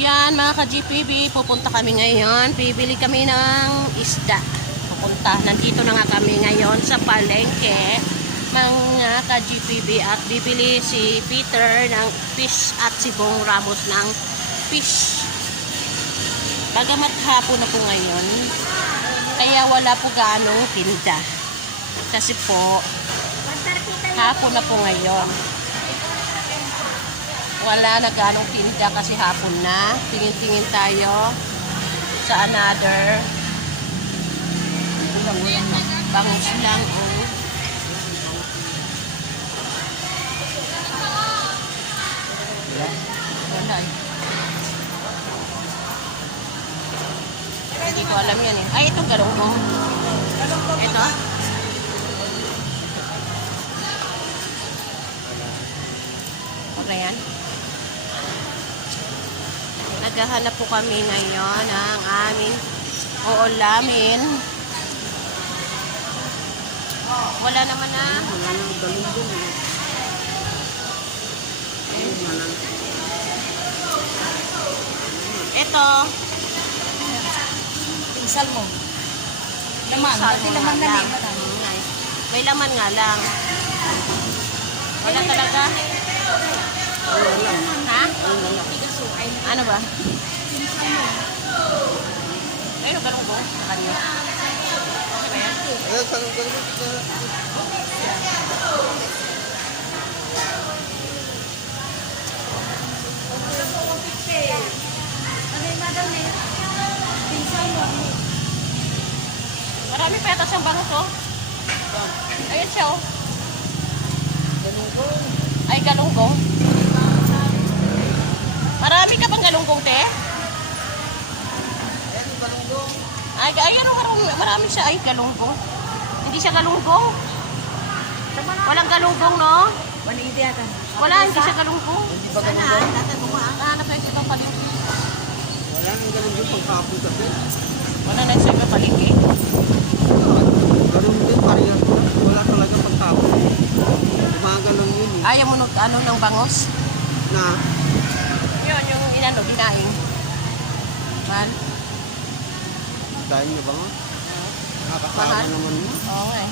Yan mga ka-GPB, pupunta kami ngayon. Bibili kami ng isda. Pupunta. Nandito na nga kami ngayon sa palengke mga ka-GPB at bibili si Peter ng fish at si Bong Ramos ng fish. Bagamat hapon na po ngayon, kaya wala po ganong tinda. Kasi po, hapon na po ngayon. Wala na ganong tinda kasi hapon na. Tingin-tingin tayo sa another bangus lang o wala eh. Hindi ko alam yan eh. Ay, itong galong ko. Ito? Okay yan. Naghahanap po kami ngayon ng aming uulamin. Wala naman na. Wala nang galong doon. eh. Wala Ito. Pinsal mo. Laman. Mo laman nga na lang. Mm, ay. May laman nga lang. Wala talaga. Ha? Ano ba? Ayun, ganun ko. Kanyo. Okay ba yan? Saan ang galong? Marami pa yata siyang bangus, oh. Ayun siya, oh. Ay, galunggong. Marami ka bang galunggong, te? Ay, ay, ano, marami, siya. Ay, galunggong. Hindi siya galunggong. Walang galunggong, no? Wala, hindi siya galunggong. Sana, mo ah. Nahanap na siya palingki. Wala nang galong doon pagkapon kasi. Wala na siya palingki. Galong din, parehas ko. Wala talaga pagkapon. Gumagalong yun eh. Ayaw mo nung ano ng bangos? Na, Yun, yung inano, ginaing. Man? dahil niyo ba nga? Mahal. naman mo. Oo nga eh.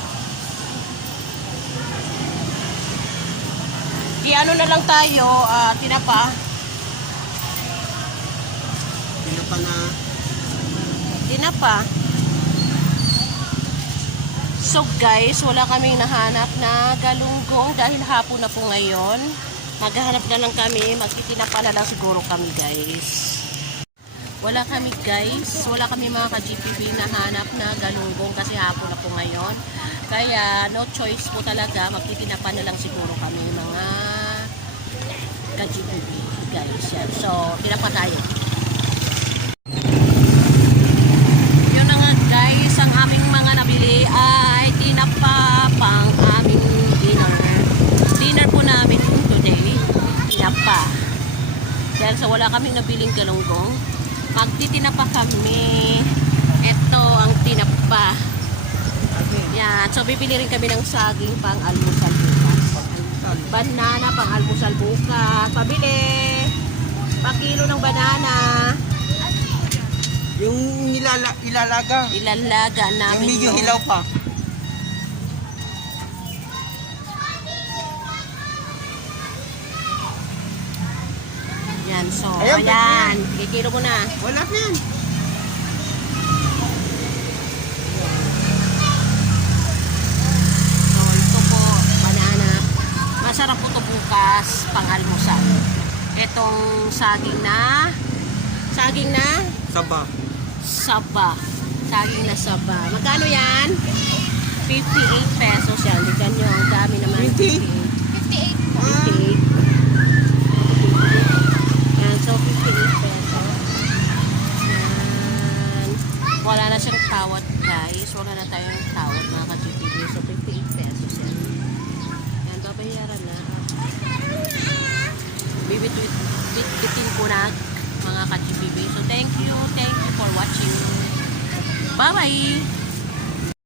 Di ano na lang tayo, ah, tinapa. Pinapa na Tinapa. So guys, wala kaming nahanap na galunggong dahil hapon na po ngayon. Maghahanap na lang kami, magtitinapa na lang siguro kami guys. Wala kami guys, wala kami mga ka-GPB na hanap na galunggong kasi hapon na po ngayon. Kaya no choice po talaga, magtitinapa na lang siguro kami mga ka-GPB guys. Yan. So, tinapa tayo. Yun na nga guys, ang aming mga nabili ay tinapa aming dinner. Dinner po namin today, tinapa. Dahil wala kaming nabiling galunggong, magtitinapa kami. Ito ang tinapa. Yan, so bibili rin kami ng saging pang almusal bukas. Banana pang almusal bukas. Pabili! Pakilo ng banana. yung nilala, ilalaga. Ilalaga Yung namin medyo yung- hilaw pa. So, Ayan, ayan. Kikilo mo na. Wala na yan. So, ito po, banana. Masarap po ito bukas, pang almusal. Itong saging na, saging na Saba. saba. Saging na saba. Magkano yan? 58 pesos yan. Tignan nyo, ang dami naman. 20? 58. 58. Yan, so 58 pesos. Yan. Wala na siyang tawad, guys. Wala na tayong tawad, mga ka-GPD. So 58 pesos yan. Yan, babayaran na. Bibit-bit bitin ko na mga ka-GPB. So thank you, thank you for watching. Bye-bye!